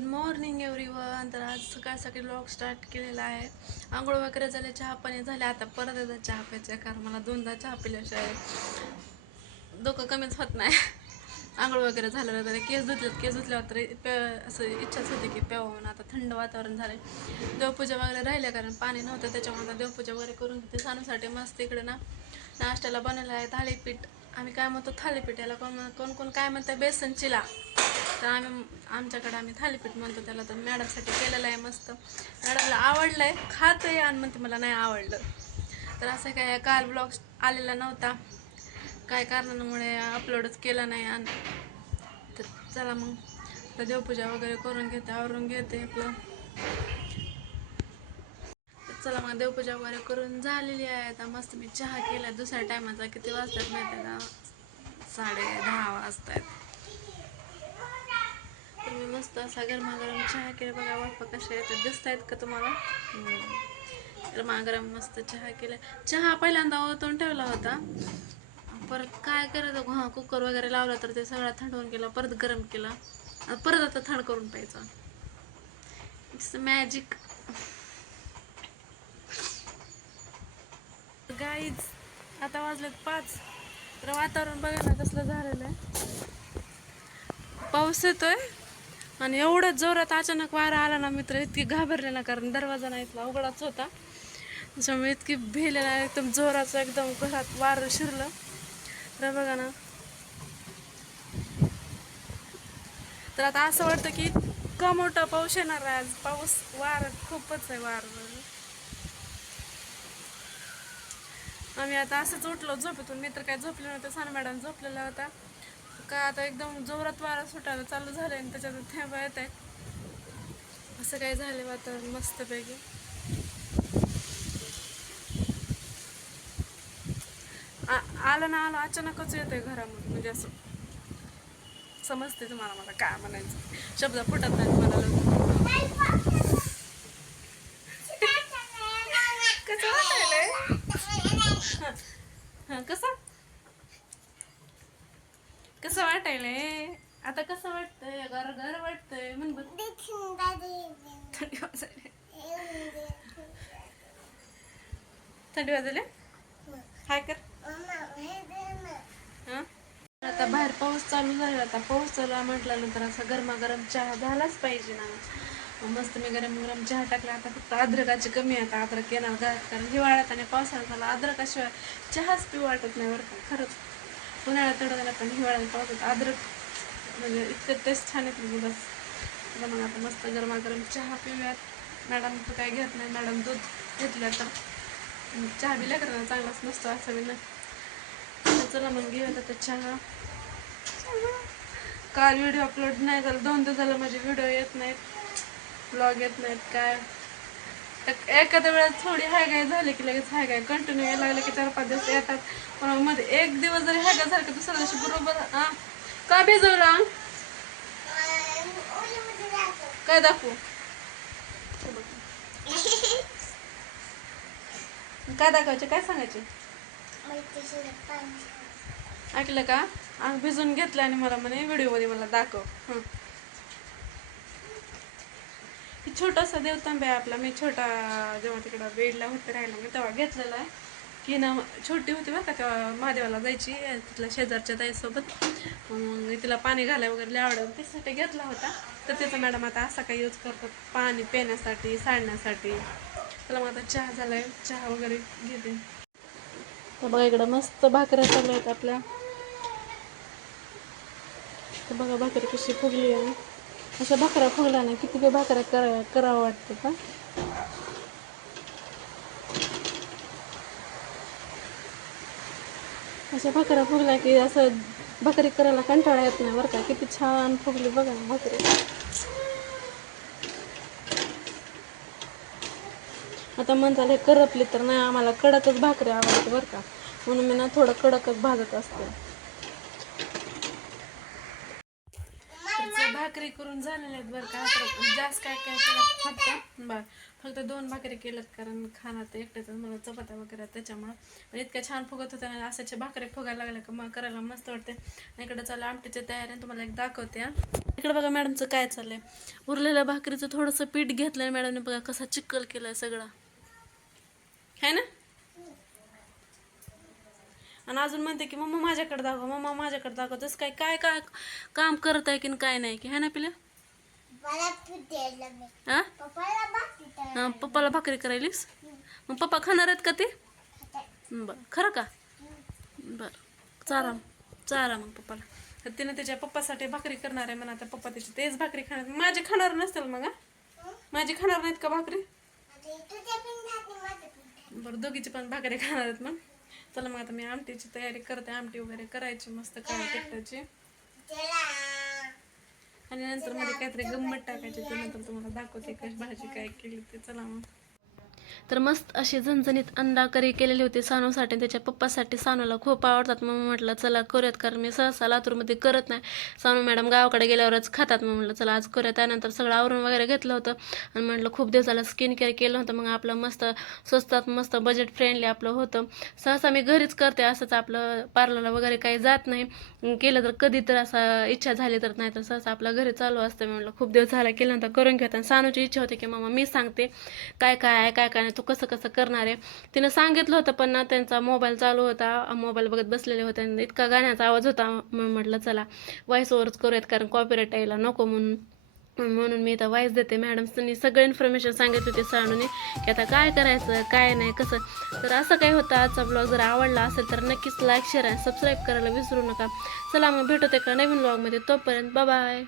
Good morning everyone. तर आज सकाळ सकाळी व्लॉग स्टार्ट केलेला आहे. आंघोळ वगैरे झाले, चहा पाणी झाले. आता परत एकदा चहा प्यायचा, कारण मला दोनदा चहा पिल्याशिवाय डोकं कमीच होत नाही. आंघोळ वगैरे झालं तर केस धुतल्यावर तर असं इच्छाच होते की प्यावं म्हणून. आता थंड वातावरण झाले, देवपूजा वगैरे राहिल्या, कारण पाणी नव्हतं त्याच्यामुळे आता देवपूजा वगैरे करून घेते. सानूसाठी मस्त इकडे नाश्त्याला बनवलं आहे थालीपीठ. आम्ही काय म्हणतो थालीपीठ, याला कोण कोण काय म्हणतं बेसन चिला, तर आमच्याकडे थालीपीठ म्हणतो त्याला. तर मॅडमसाठी केलेलं आहे मस्त. मॅडमला आवडलं आहे, खात आहे आणि म्हणते मला नाही आवडलं. तर असं काय, काल ब्लॉग आलेला नव्हता, काय कारणामुळे अपलोडच केला नाही. आणि तर चला मग तर देवपूजा वगैरे करून घेते, आवरून घेते आपलं. चला मग देवपूजा वगैरे करून झालेली आहे. आता मस्त मी चहा केला दुसऱ्या टायमाचा. किती वाजतात माहिती आहे का? 10:30 वाजतात. तर मी मस्त असा गरमागरम चहा केला. बघा वाफा कशा येतात, दिसत आहेत का तुम्हाला? गरमागरम मस्त चहा केला. चहा पहिल्यांदा ओतून ठेवला होता, परत काय करायचं, कुकर वगैरे लावला तर ते सगळं थंड होऊन गेला. परत गरम केला आणि परत आता थंड करून प्यायचा. It's magic. गाईज आता वाजलेत 5. तर वातावरण बघा ना कसलं झालेलं आहे. पाऊस येतोय आणि एवढ्या जोरात अचानक वारा आला ना मित्र, इतकी घाबरले ना, कारण दरवाजा नाही इथला उघडाच होता. त्याच्यामुळे इतकी भिलेला, एकदम जोराचं एकदम घरात वारं शिरलं. तर बघा ना, तर आता असं वाटतं की इतका मोठा पाऊस येणार आहे आज. पाऊस वार खूपच आहे, वार. आम्ही आता असंच उठलो झोपेतून. मी तर काय झोपले नव्हते, सानू मॅडम झोपलेला होता. का आता एकदम जोरात वारा सुटायला चालू झालं आणि त्याच्यात थेंब येत आहे. असं काय झालं वातावरण मस्तपैकी. आलं ना आलं, अचानकच येतंय घरामध्ये. म्हणजे असं समजते तुम्हाला मला काय म्हणायचं, शब्द फुटत नाही मला लवकर. कसं वाटायलंय? कसं कसं वाटायलंय आता? कसं वाटतंय? घर घर वाटतंय म्हण बघ. थंडी वाजायला, थंडी वाजले हाय कर. हां, आता बाहेर पाऊस चालू झाला. आता पाऊस चालू आहे म्हटल्यानंतर असा गरमागरम चहा झालाच पाहिजे ना. मस्त मी गरम गरम चहा टाकला. आता फक्त अद्रकाची कमी आहे. आता अद्रक येणार घरात, कारण हिवाळ्यात आणि पावसाळ्यात मला अद्रकाशिवाय चहाच पिऊ वाटत नाही बरं का. खरंच उन्हाळ्यात तेवढं झालं, पण हिवाळ्यात पावसात अद्रक म्हणजे इतकं टेस्ट छान येत म्हणजे बस. तर मग आता मस्त गरमागरम चहा पिऊयात. मॅडम तर काय घेत नाही, मॅडम दूध घेतल्या तर चहा बी लेकरांना चांगलाच नसतो असं बी नाही. चला मग घेऊयात आता चहा. काल व्हिडिओ अपलोड नाही झाला, 2 दिवस झालं माझे व्हिडिओ येत नाहीत, ब्लॉग येत नाहीत. काय एखाद्या वेळेस थोडी हाय झाली की लगेच हाय कंटिन्यू यायला लागलं की 4-5 दिवस येतात. पण मध्ये एक दिवस जरी हाय झालं की दुसऱ्या दिवशी बरोबर का भिजवला? काय दाखवू? काय दाखवायचे, काय सांगायचे? ऐकलं का? भिजून घेतलं आणि मला म्हणे व्हिडिओ मध्ये मला दाखव. छोटासा देवतांबे आहे आपला. मी छोटा जेव्हा तिकडं बेडला होते राहायला, मी तेव्हा घेतलेला आहे की ना. छोटी होती बरं का, तेव्हा महादेवाला जायची तिथल्या शेजारच्या ताईसोबत. मग तिला पाणी घालाय वगैरे आवडत, त्यासाठी घेतला होता. तर त्याचा मॅडम आता असा काही यूज करतात पाणी पिण्यासाठी, सांडण्यासाठी. त्याला मग आता चहा झालाय, चहा वगैरे घेते. तर बघा इकडं मस्त भाकऱ्या चालू आहेत आपल्या. तर बघा भाकरी कशी फुगली आहे. अशा भाकऱ्या फुगल्या नाही, किती काही भाकऱ्या करावं वाटतं का. अशा भाकऱ्या फुगल्या की असं भाकरी करायला कंटाळा येत नाही बरं का. किती छान फुगली बघा ना भाकरी. आता म्हणताल हे करपली, तर नाही, आम्हाला कडकच भाकरी आवडते बरं का, म्हणून मी ना थोडं कडकच भाजत असते. भाकरी करून झालेल्या आहेत बरं का. तर जास्त काय काय केलं फक्त 2 भाकरी केल्यात, कारण खाणार तर एकट्याच मला चपात्या वगैरे त्याच्यामुळं. पण इतक्या छान फुगत होत्या ना, असाच्या भाकरी फुगायला लागल्या का मग करायला मस्त वाटते. इकडे चाललं आमटीची तयारी, तुम्हाला एक दाखवते. इकडे बघा मॅडमचं काय चाललंय. उरलेल्या भाकरीचं थोडंसं पीठ घेतलंय मॅडमने, बघा कसा चिक्कल केलाय सगळा है ना. आणि अजून म्हणते की मम्मा माझ्याकडे दाखव, मम्मा माझ्याकडे दाखव. तसं काय काय काय काम करत आहे की काय नाही की, है ना पिल्या. हा पप्पाला भाकरी करायलीस. मग पप्पा खाणार आहेत का ते. बरं खरं का. बरं चारा चारा मग पप्पाला. तर तिने त्याच्या पप्पासाठी भाकरी करणार आहे म्हणा. आता पप्पा त्याची तेच भाकरी खाणार. माझी खाणार नसतील मग. माझी खाणार नाहीत का भाकरी. बरं दोघीची पण भाकरी खाणार आहेत मग. चला मग आता मी आमटीची तयारी करते. आमटी वगैरे करायची मस्त काळ्या तिखटाची. आणि नंतर मध्ये काहीतरी गंमत टाकायची, त्यानंतर तुम्हाला दाखवते कशी भाजी काय केली ते. चला मग. तर मस्त अशी झणझणीत अंडा करी केलेली होती सानूसाठी. त्याच्या पप्पासाठी. सानूला खूप आवडतात. मग म्हटलं चला करूयात, कारण मी सहसा लातूरमध्ये करत नाही. सानू मॅडम गावाकडे गेल्यावरच खातात. मग म्हटलं चला आज करूया. त्यानंतर सगळं आवरून वगैरे घेतलं होतं आणि म्हटलं खूप दिवसाला स्किन केअर केलं होतं. मग आपलं मस्त स्वस्तात मस्त बजेट फ्रेंडली आपलं होतं. सहसा मी घरीच करते, असंच आपलं पार्लरला वगैरे काही जात नाही. केलं तर कधी तर असं इच्छा झाली तर, नाही तर सहसा आपलं घरी चालू असतं. मी म्हटलं खूप दिवस झाला केलं नंतर करून घेत. आणि सानूची इच्छा होती की मामा मी सांगते काय काय आहे काय काय नाही, तू कसं कसं करणार आहे. तिनं सांगितलं होतं पण ना त्यांचा मोबाईल चालू होता, मोबाईल बघत बसलेले होते आणि इतका गाण्याचा आवाज होता. मग म्हटलं चला व्हॉइस ओव्हरच करूयात, कारण कॉपीराईट यायला नको म्हणून मी आता व्हॉइस देते. मॅडम्सनी सगळं इन्फॉर्मेशन सांगितली होती सानूने की आता काय करायचं काय नाही कसं. तर असं काय होतं आजचा ब्लॉग. जर आवडला असेल तर नक्कीच लाईक शेअर आणि सबस्क्राईब करायला विसरू नका. चला मग भेटू एका नवीन ब्लॉगमध्ये. तोपर्यंत बाय.